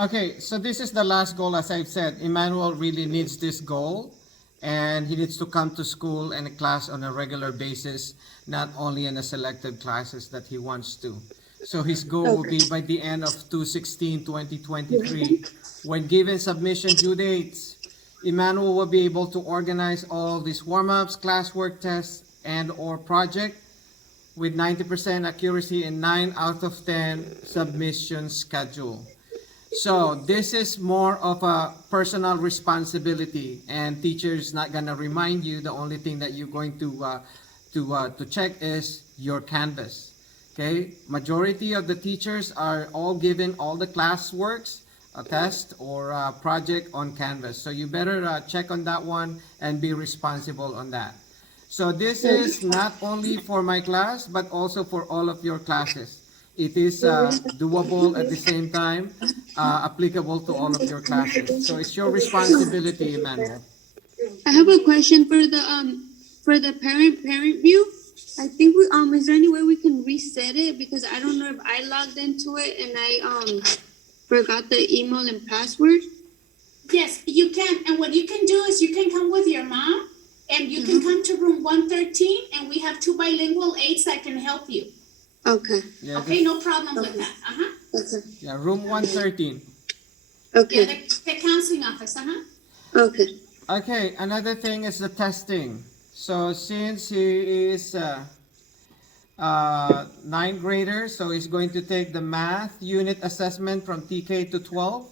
Okay, so this is the last goal. As I've said, Emmanuel really needs this goal, and he needs to come to school and class on a regular basis, not only in the selected classes that he wants to. So his goal will be Okay. by the end of 2023, when given submission due dates, Emmanuel will be able to organize all these warm-ups, classwork tests, and or project with 90% accuracy and 9 out of 10 submission schedule. So this is more of a personal responsibility, and teachers not gonna remind you. The only thing that you're going to check is your Canvas. Okay, majority of the teachers are all given all the classworks, a test or a project on Canvas. So you better check on that one and be responsible on that. So this is not only for my class, but also for all of your classes. It is doable at the same time, applicable to all of your classes. So it's your responsibility, Emmanuel. I have a question for the parent view. I think we is there any way we can reset it, because I don't know if I logged into it and I forgot the email and password. Yes, you can. And what you can do is you can come with your mom and you can come to room 113, and we have 2 bilingual aides that can help you. Okay. Yeah, Okay, no problem with that. Okay. yeah, room 113. Yeah, Okay. the counseling office. Okay. Okay, another thing is the testing. So since he is ninth grader, so he's going to take the math unit assessment from TK to 12,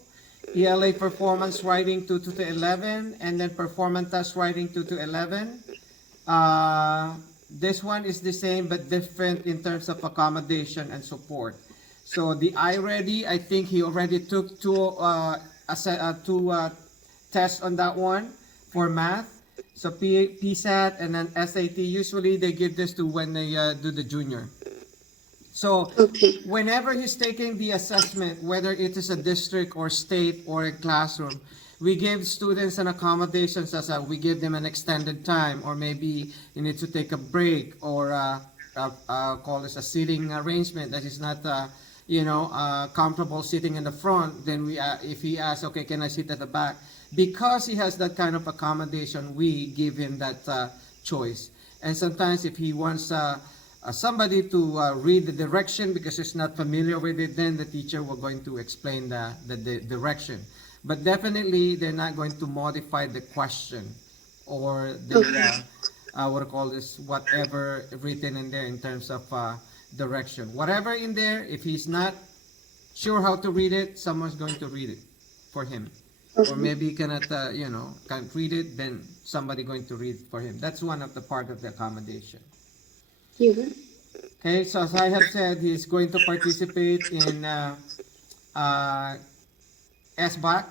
ELA performance writing 2 to 11, and then performance test writing 2 to 11. This one is the same but different in terms of accommodation and support. So the iReady, I think he already took two tests on that one for math. So PSAT and then SAT, usually they give this to when they do the junior. So Okay. whenever he's taking the assessment, whether it is a district or state or a classroom, we give students an accommodations as we give them an extended time, or maybe you need to take a break, or call this a seating arrangement that is not comfortable sitting in the front. Then we if he asks, okay, can I sit at the back, because he has that kind of accommodation, we give him that choice. And sometimes if he wants somebody to read the direction because he's not familiar with it, then the teacher will going to explain the direction. But definitely they're not going to modify the question or the what I call this, whatever written in there in terms of direction. Whatever in there, if he's not sure how to read it, someone's going to read it for him. Or maybe he cannot, can't read it, then somebody going to read for him. That's one of the part of the accommodation. Yeah. Okay, so as I have said, he's going to participate in SBAC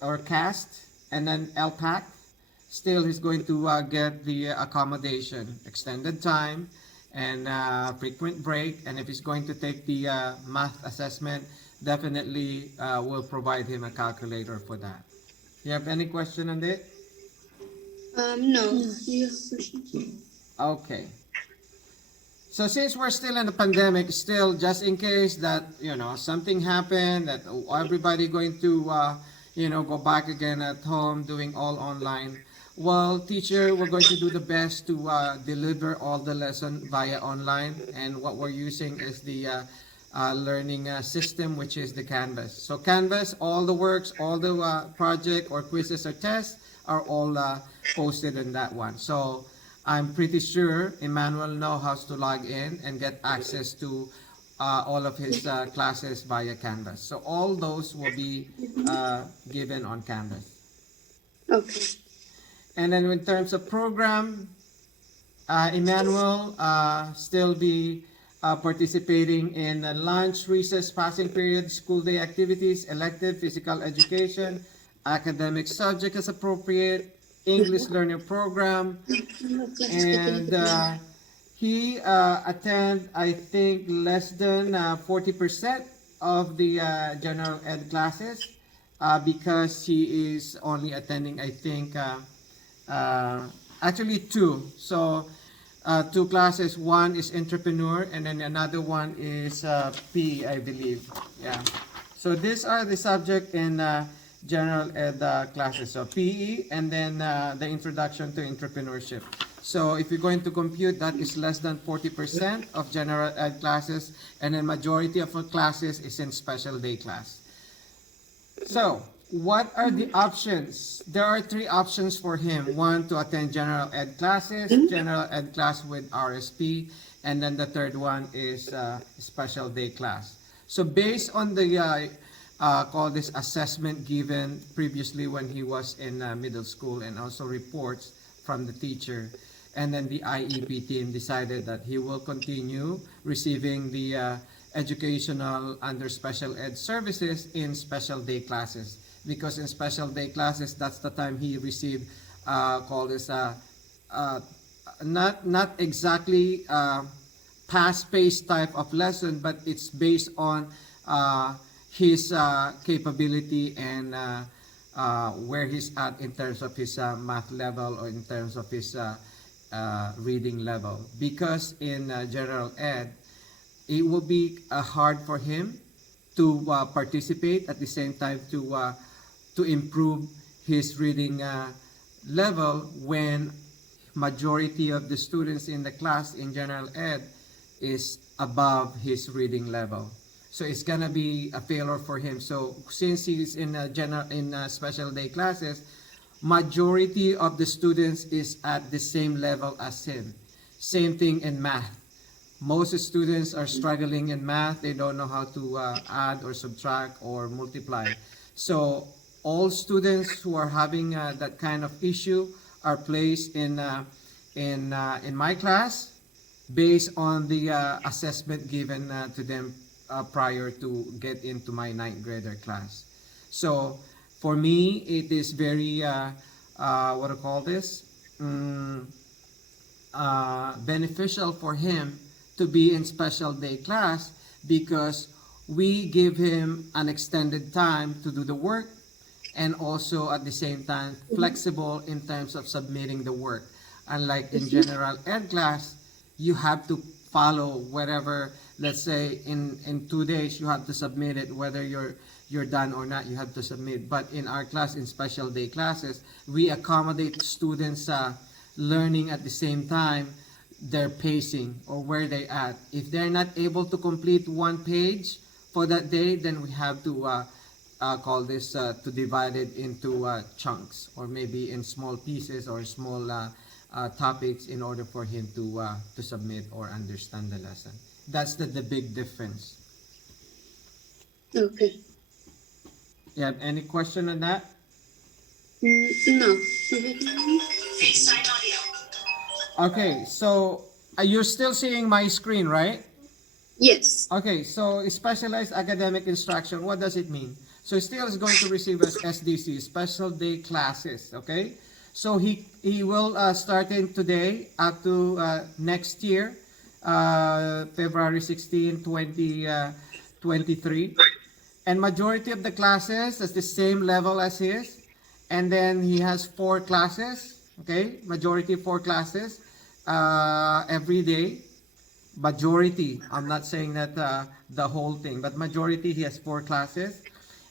or CAST, and then LPAC. Still, he's going to get the accommodation, extended time, and frequent break. And if he's going to take the math assessment, definitely we'll provide him a calculator for that. You have any question on it? No. Okay. So since we're still in the pandemic, still just in case that something happened, that everybody going to go back again at home doing all online. Well, teacher, we're going to do the best to deliver all the lesson via online, and what we're using is the learning system, which is the Canvas. So Canvas, all the works, all the project or quizzes or tests are all posted in that one. So I'm pretty sure Emmanuel knows how to log in and get access to all of his classes via Canvas. So all those will be given on Canvas. Okay. And then in terms of program, Emmanuel still be participating in lunch, recess, passing period, school day activities, elective, physical education, academic subject as appropriate, English learner program, and he attend, I think, less than 40% of the general ed classes because he is only attending, I think, actually 2. So 2 classes. One is entrepreneur, and then another one is PE, I believe. Yeah. So these are the subject in general ed classes. So PE and then the introduction to entrepreneurship. So if you're going to compute, that is less than 40% of general ed classes, and then majority of our classes is in special day class. So, what are the options? There are three options for him. One, to attend general ed classes, general ed class with RSP, and then the third one is special day class. So based on the call this assessment given previously when he was in middle school, and also reports from the teacher, and then the IEP team decided that he will continue receiving the educational under special ed services in special day classes, because in special day classes that's the time he received call this not exactly fast-paced type of lesson, but it's based on his capability and where he's at in terms of his math level, or in terms of his reading level. Because in general ed, it will be hard for him to participate at the same time to improve his reading level when majority of the students in the class in general ed is above his reading level. So it's gonna be a failure for him. So since he's in special day classes, majority of the students is at the same level as him. Same thing in math. Most students are struggling in math. They don't know how to add or subtract or multiply. So all students who are having that kind of issue are placed in my class based on the assessment given to them prior to get into my 9th grader class. So for me, it is very what do you call this? Beneficial for him to be in special day class, because we give him an extended time to do the work, and also at the same time flexible in terms of submitting the work. Unlike in general ed class, you have to follow whatever, let's say in 2 days you have to submit it, whether you're done or not, you have to submit. But in our class, in special day classes, we accommodate students learning at the same time their pacing or where they at. If they're not able to complete one page for that day, then we have to call this to divide it into chunks, or maybe in small pieces or small topics, in order for him to submit or understand the lesson. That's the big difference. Okay. You have any question on that? No. FaceTime audio. Okay, so you're still seeing my screen, right? Yes. Okay, so specialized academic instruction, what does it mean? So still is going to receive as SDC, special day classes, okay? So he will start in today up to next year, February 16, 2023. And majority of the classes is the same level as his. And then he has 4 classes, okay? Majority 4 classes every day. Majority, I'm not saying that the whole thing, but majority he has 4 classes.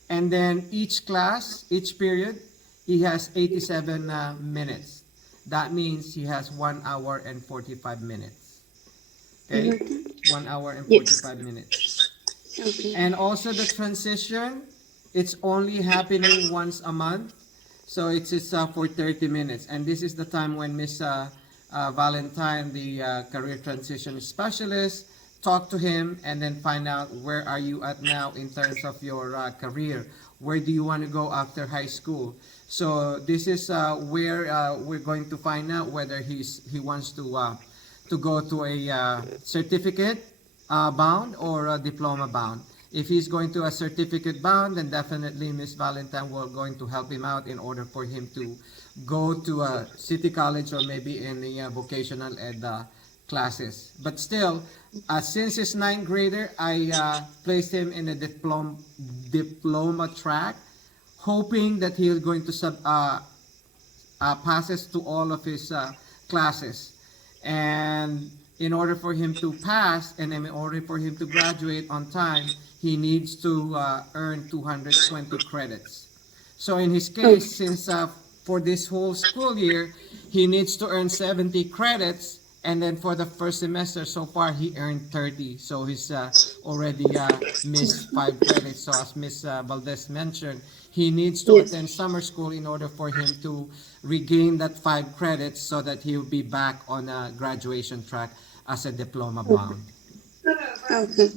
And then each class, each period, he has 87 minutes. That means he has 1 hour and 45 minutes. Okay? 1 hour and 45 minutes. Okay. And also the transition, it's only happening once a month. So it's for 30 minutes. And this is the time when Miss Valentine, the career transition specialist, talk to him and then find out where are you at now in terms of your career. Where do you want to go after high school? So this is where we're going to find out whether he wants to go to a certificate bound or a diploma bound. If he's going to a certificate bound, then definitely Miss Valentine will going to help him out in order for him to go to a city college or maybe in the vocational ed classes. But still, since he's 9th grader, I placed him in a diploma track, hoping that he is going to passes to all of his classes. And in order for him to pass and in order for him to graduate on time, he needs to earn 220 credits. So in his case, since for this whole school year, he needs to earn 70 credits, and then for the first semester so far, he earned 30. So he's already missed 5 credits. So as Ms. Valdez mentioned, he needs to attend summer school in order for him to regain that 5 credits so that he'll be back on a graduation track as a diploma bound. Okay.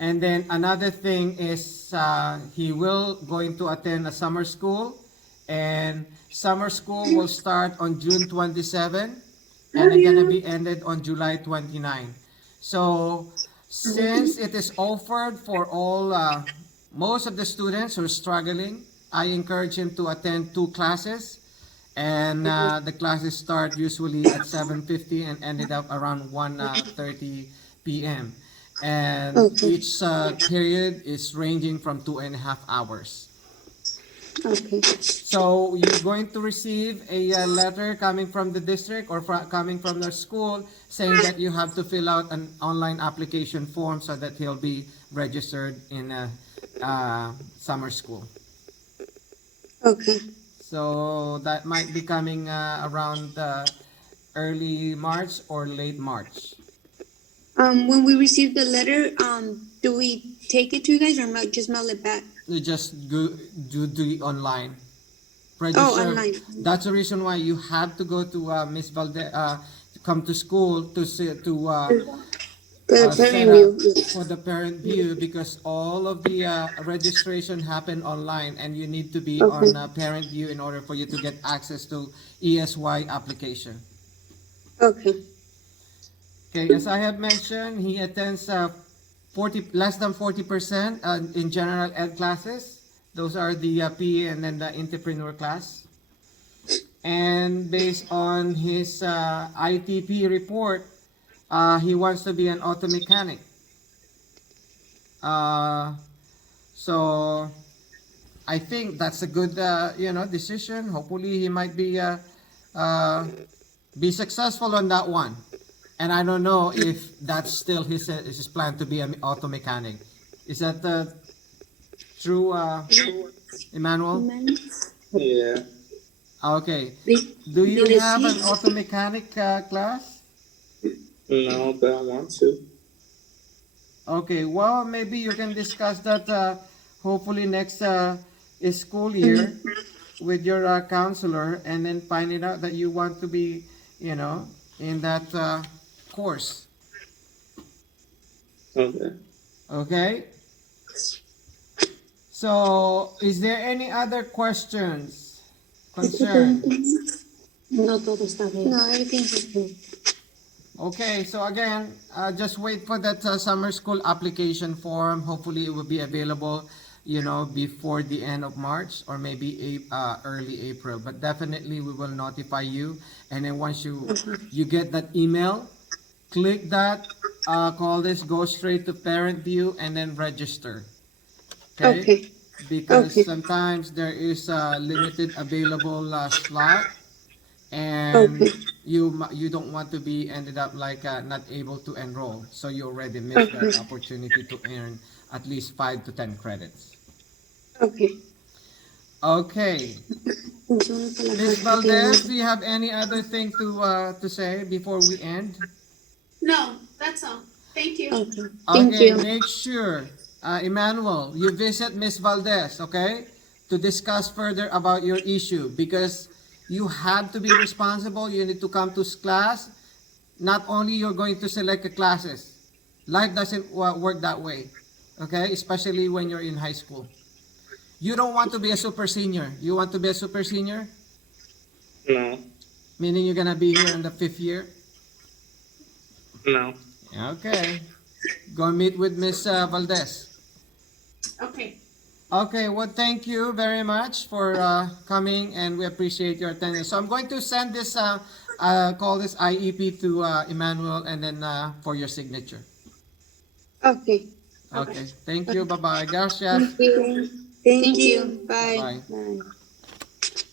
And then another thing is he will going to attend a summer school, and summer school will start on June 27 and it's gonna be ended on July 29. So since it is offered for all most of the students who are struggling, I encourage him to attend 2 classes, and the classes start usually at 7:50 and ended up around 1:30 p.m. And each period is ranging from 2.5 hours. Okay. So you're going to receive a letter coming from the district or coming from the school saying that you have to fill out an online application form so that he'll be registered in a summer school. Okay. So that might be coming around early March or late March. When we receive the letter, do we take it to you guys or just mail it back? You just do it online. Oh, online. That's the reason why you have to go to Miss Valdez, come to school to see, to The set parent up view. Yes. for the parent view, because all of the registration happen online and you need to be on parent view in order for you to get access to ESY application. Okay. Okay, as I have mentioned, he attends less than 40% in general ed classes. Those are the PE and then the entrepreneur class. And based on his ITP report, he wants to be an auto mechanic. So I think that's a good decision. Hopefully he might be successful on that one. And I don't know if that's still his plan to be an auto mechanic. Is that true, Emmanuel? Yeah. Okay. Do you have an auto mechanic class? No, but I want to. Okay. Well, maybe you can discuss that hopefully next school year with your counselor, and then find it out that you want to be, in that course. Okay. Okay. So, is there any other questions, concerns? No, todo está bien. No, everything's okay. Okay, so again, just wait for that summer school application form. Hopefully, it will be available, before the end of March or maybe early April. But definitely, we will notify you. And then once you get that email, click that, call this, go straight to parent view, and then register. Okay? Because sometimes there is a limited available slot, and you don't want to be ended up like not able to enroll. So you already missed that opportunity to earn at least 5 to 10 credits. Okay. Okay. Ms. Valdez, do you have any other thing to say before we end? No, that's all. Thank you. Okay. Thank Okay, you. make sure, Emmanuel, you visit Ms. Valdez, okay, to discuss further about your issue, because you have to be responsible. You need to come to class. Not only you're going to select the classes. Life doesn't work that way, okay, especially when you're in high school. You don't want to be a super senior. You want to be a super senior? No. Meaning you're gonna be here in the 5th year? No. Okay. Go meet with Miss Valdez. Okay. Okay, well, thank you very much for coming, and we appreciate your attendance. So I'm going to send this, call this IEP to Emmanuel, and then for your signature. Okay. Okay, thank you. Bye-bye. Gracias. Thank you. Bye. Bye. Bye.